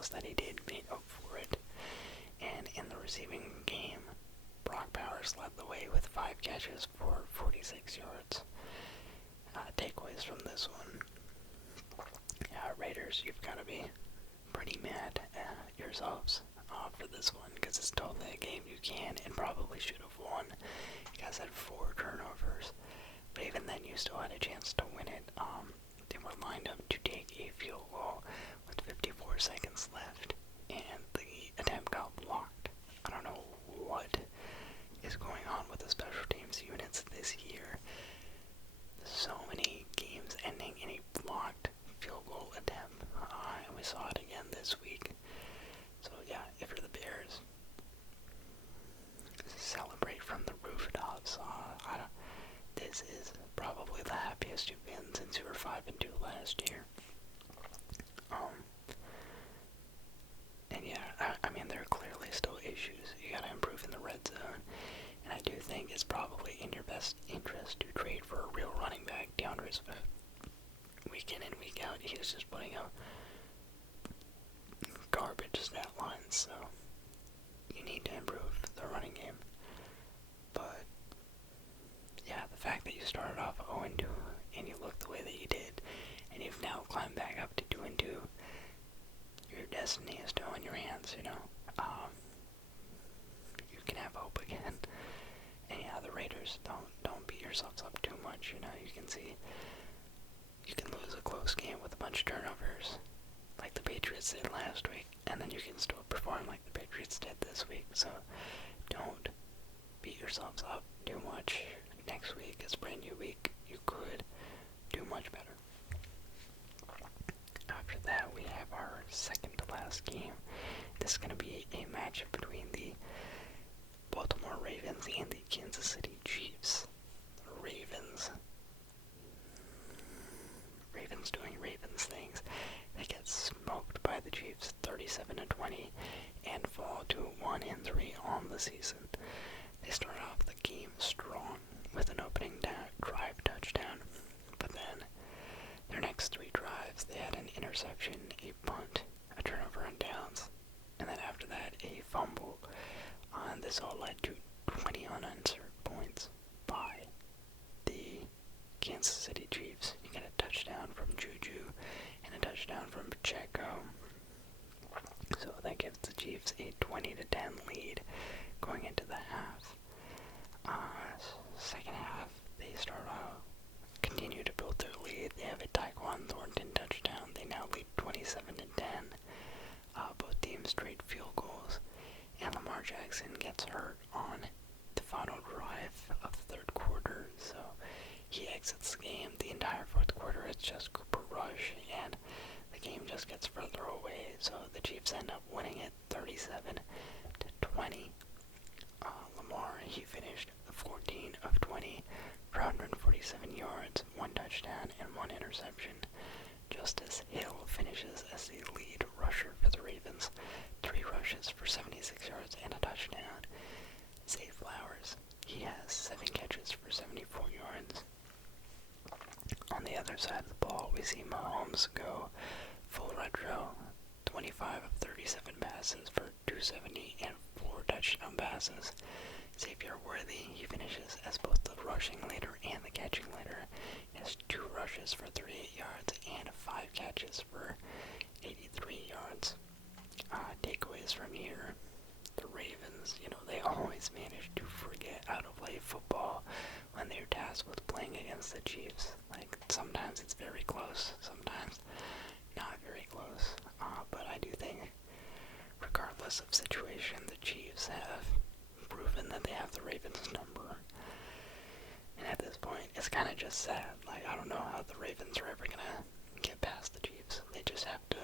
most that he did made up for it. And in the receiving game, Brock Bowers led the way with 5 catches for 46 yards. Takeaways from this one. Raiders, you've got to be pretty mad at yourselves for this one, because it's totally a game you can and probably should have won. You guys had 4 turnovers, but even then you still had a chance to win it. They were lined up to take a field goal with 54 seconds left, and the attempt got blocked. I don't know what is going on with the special teams units this year. So many games ending in a blocked field goal attempt, and we saw it again this week. So yeah, if you're the Bears, celebrate from the rooftops. This is probably the happiest you've been since you were 5-2 last year. And yeah, I mean, there are clearly still issues. You gotta improve in the red zone. And I do think it's probably in your best interest to trade for a real running back. DeAndre Swift, week in and week out, he was just putting up garbage stat lines, so you need to improve the running game. But yeah, the fact that you started off 0-2 and you looked the way that you did, and you've now climbed back up to 2-2, your destiny is still in your hands, you know. You can have hope again. And yeah, the Raiders, don't beat yourselves up too much, you know. You can see you can lose a close game with a bunch of turnovers, like the Patriots did last week, and then you can still perform like the Patriots did this week. So don't beat yourselves up too much. Next week is a brand new week. You could do much better. After that, we have our second to last game. This is going to be a matchup between the Baltimore Ravens and the Kansas City Chiefs. Ravens doing Ravens things. They get smoked by the Chiefs 37-20 and fall to 1-3 on the season. They start off the game strong with an opening drive touchdown, but then their next 3 drives, they had an interception, a punt, a turnover on downs, and then after that, a fumble. And this all led to 20 unanswered points by the Kansas City Chiefs. You get a touchdown from Juju and a touchdown from Pacheco. So that gives the Chiefs a 20-10 lead going into the half. Second half, they continue to build their lead. They have a Tyquan Thornton touchdown. They now lead 27-10. Both teams trade field goals, and Lamar Jackson gets hurt on the final drive of the third quarter, so he exits the game. The entire fourth quarter, it's just Cooper Rush, and the game just gets further away, so the Chiefs end up winning it 37-20. Lamar, he finished 14 of 20 for 147 yards, 1 touchdown, and 1 interception. Justice Hill finishes as the lead rusher for the Ravens, 3 rushes for 76 yards and a touchdown. Zay Flowers, he has 7 catches for 74 yards. On the other side of the ball, we see Mahomes go full retro, 25 of 37 passes for 270 and 4 touchdown passes. Xavier Worthy, he finishes as both the rushing leader and the catching leader. He has 2 rushes for 38 yards and 5 catches for 83 yards. Takeaways from here. The Ravens, they always manage to forget how to play football when they're tasked with playing against the Chiefs. Like, sometimes it's very close, sometimes not very close. But I do think, regardless of situation, the Chiefs have proven that they have the Ravens' number. And at this point, it's kind of just sad. Like, I don't know how the Ravens are ever gonna get past the Chiefs. They just have to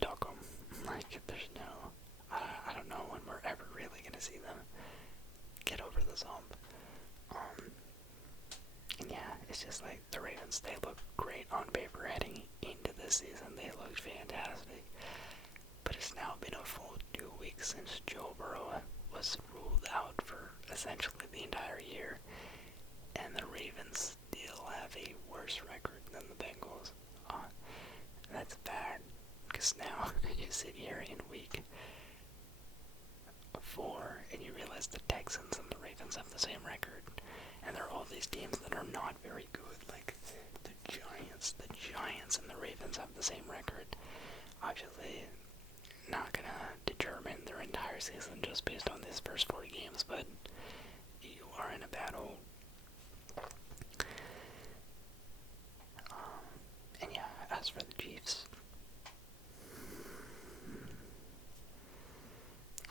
duck them. Like, there's no... I don't know when we're ever really gonna see them get over the hump. And yeah, it's just like the Ravens, they look great on paper heading into this season. They looked fantastic. But it's now been a full 2 weeks since Joe Burrow was ruled out for essentially the entire year. And the Ravens still have a worse record than the Bengals. That's bad, Because now you sit here in week 4 and you realize the Texans and the Ravens have the same record. And there are all these teams that are not very good. Like the Giants and the Ravens have the same record. Obviously, not gonna determine their entire season just based on these first 4 games, but you are in a battle. And yeah, as for the Chiefs,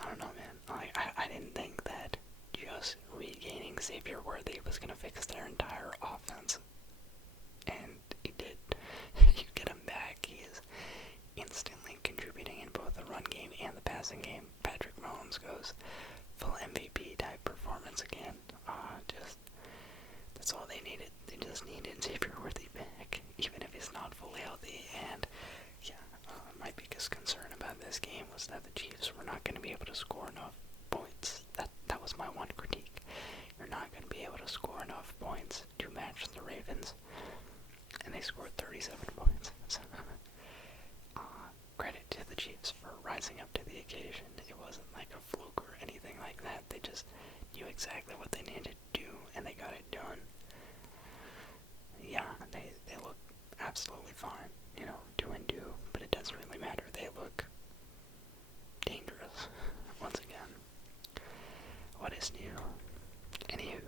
I don't know, man. I didn't think that just regaining Xavier Worthy was gonna fix their entire offense, and he did. You get him back, he is instantly contributing in both the run game and the passing game. Patrick Mahomes goes full MVP type performance again. That's all they needed. They just needed Xavier Worthy back, even if he's not fully healthy. And yeah, my biggest concern about this game was that the Chiefs were not going to be able to score enough points. That was my one critique. You're not going to be able to score enough points to match the Ravens, and they scored 37 points. So, credit to the Chiefs for rising up to the occasion. It wasn't like a fluke or anything like that. They just knew exactly what they needed to do, and they got it done. Yeah, they look absolutely fine, 2-2, but it doesn't really matter. They look dangerous, once again. What is new? Anywho,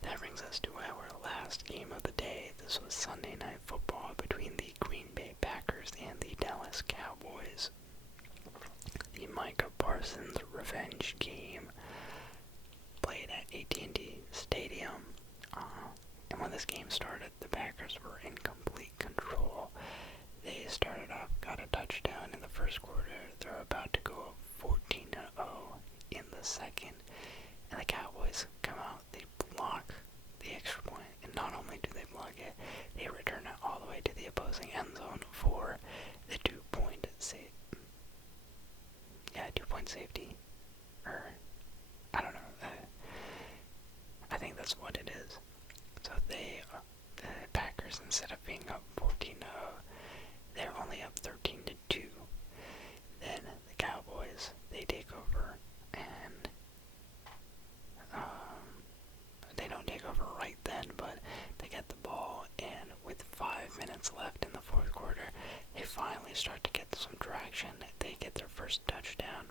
that brings us to our last game of the day. This was Sunday Night Football between the Green Bay Packers and the Dallas Cowboys. The Micah Parsons revenge game played at AT&T Stadium. And when this game started, the Packers were in complete control. They started off, got a touchdown in the first quarter. They're about to go 14-0 in the second. And the Cowboys come out, they block the extra point. And not only do they block it, they return it all the way to the opposing end zone for the 2-point safety. Or, I don't know. I think that's what it is. So the Packers, instead of being up 14-0, they're only up 13-2. Then the Cowboys, they take over, and they don't take over right then, but they get the ball, and with 5 minutes left in the fourth quarter, they finally start to get some traction. They get their first touchdown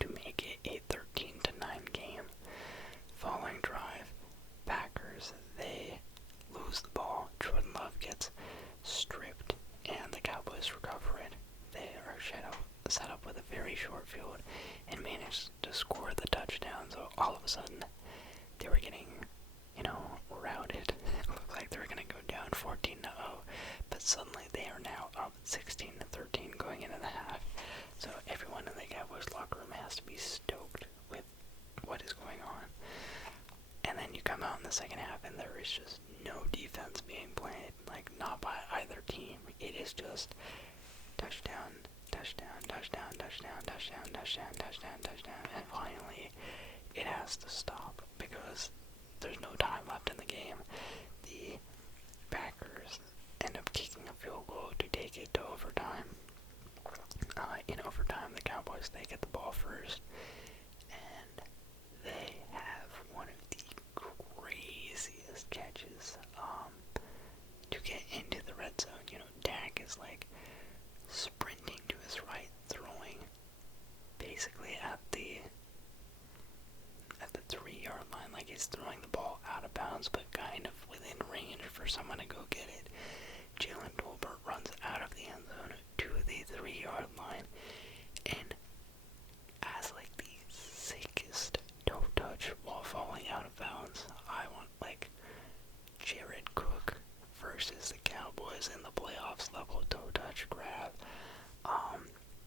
to make it a 13-9 game. Following drive, Packers, they lose the ball. Jordan Love gets stripped, and the Cowboys recover it. They are set up with a very short field and managed to score the touchdown. So all of a sudden, they were getting, routed. It looked like they were going to go down 14-0, but suddenly they are now up 16-13 going into the half. So everyone in the Cowboys locker room has to be stoked with what is going on. And then you come out in the second half and there is just no defense being played, like not by either team. It is just touchdown, touchdown, touchdown, touchdown, touchdown, touchdown, touchdown, touchdown, and finally it has to stop because there's no time left in the game. The Packers end up kicking a field goal to take it to overtime. In overtime, the Cowboys, they get the ball first, and they have one of the craziest catches to get into the red zone. Dak is like sprinting to his right, throwing basically at the 3-yard line, like he's throwing the ball out of bounds, but kind of within range for someone to go get it. Jalen Tolbert runs out of the end zone to the 3-yard line, and as like the sickest toe touch while falling out of bounds, I want like Jared Cook versus the Cowboys in the playoffs level toe touch grab.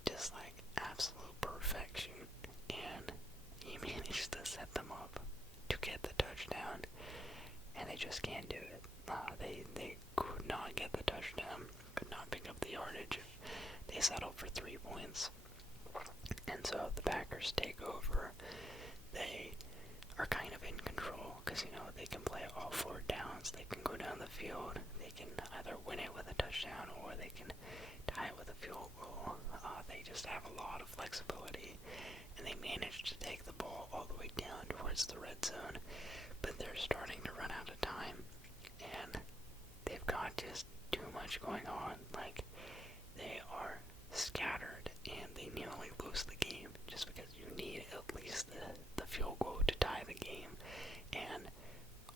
Just like absolute perfection, and he managed to set them up to get the touchdown, and they just can't do it. They could not get the touchdown, could not pick up the yardage. They settled for 3 points, and so the Packers take over. They are kind of in control because they can play all 4 downs. They can go down the field. They can either win it with a touchdown touchdown, or they can tie it with a field goal. They just have a lot of flexibility, and they managed to take the ball all the way down towards the red zone, but they're starting to run out of time, and they've got just too much going on. Like, they are scattered, and they nearly lose the game just because you need at least the field goal to tie the game. And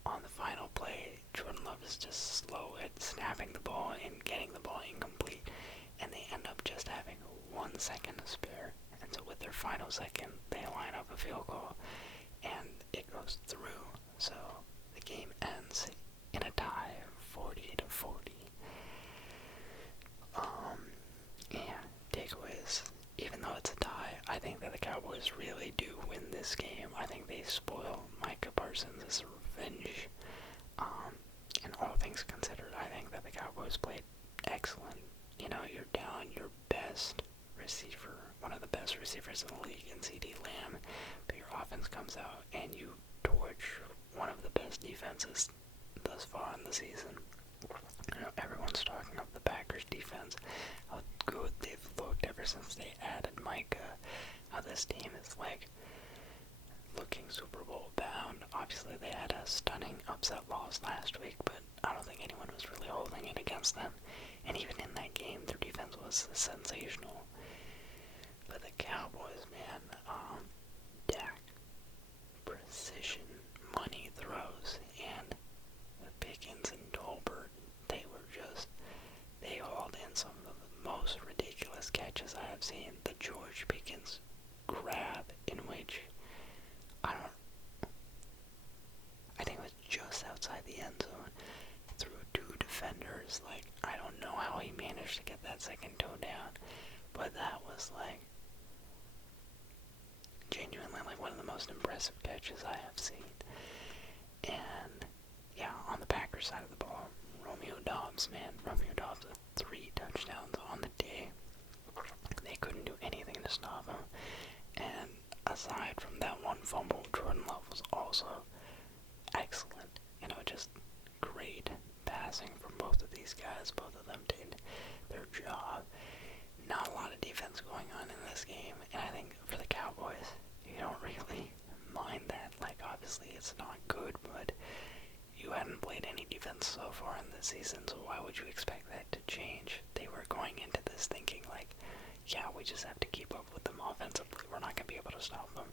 on the final play, Jordan Love is just slow at snapping the ball and getting the ball incomplete, and they end up just having 1 second to spare. And so with their final second, they line up a field goal, and it goes through. So the game ends in a tie, 40-40. Yeah, takeaways. Even though it's a tie, I think that the Cowboys really do win this game. I think they spoil Micah Parsons' revenge. And all things considered, I think that the Cowboys played excellent. You know, you're down your best receiver, one of the best receivers in the league in CD Lamb, but your offense comes out and you torch one of the best defenses thus far in the season. You know, everyone's talking of the Packers defense, how good they've looked ever since they added Micah, how this team is like looking Super Bowl bound. Obviously they had a stunning upset loss last week, but I don't think anyone was really holding it against them. And even in that game, their defense was sensational. But the Cowboys, man, Dak, precision, money throws, and Pickens and Tolbert, they hauled in some of the most ridiculous catches I have seen. The George Pickens grab, in which, I think it was just outside the end zone, through 2 defenders. Like, I don't know how he managed to get that second toe down, but that was like, genuinely like one of the most impressive catches I have seen. And yeah, on the Packers side of the ball, Romeo Doubs with 3 touchdowns on the day. They couldn't do anything to stop him. And aside from that one fumble, Jordan Love was also excellent. You know, just great passing from both of these guys. Both of them did their job. Not a lot of defense going on in this game, and I think for the Cowboys, you don't really mind that. Like, obviously it's not good, but you hadn't played any defense so far in this season, so why would you expect that to change? They were going into this thinking like, yeah, we just have to keep up with them offensively. We're not going to be able to stop them.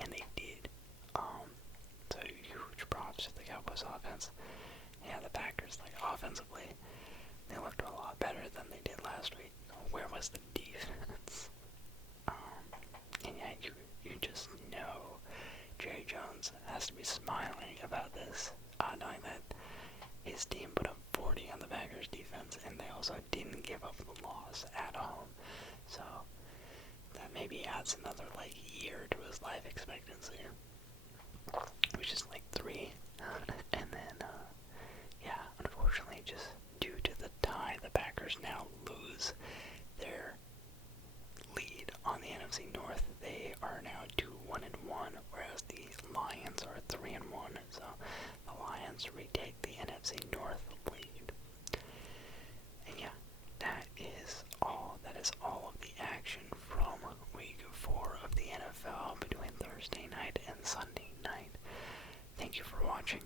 And they did. So huge props to the Cowboys offense. Yeah, the Packers, like, offensively, they looked a lot better than they did last week. Where was the defense? And yeah, you just know Jerry Jones has to be smiling about this, knowing that his team put up 40 on the Packers defense, and they also didn't give up the loss at home. So that maybe adds another like year to his life expectancy, which is like 3. And then yeah, unfortunately, just due to the tie, the Packers now lose their lead on the NFC North. They are now 2-1-1, whereas the Lions are 3-1. So the Lions retake the NFC North lead. And yeah, that is all. That is all of the action from Week 4 of the NFL between Thursday night and Sunday night. Thank you for watching.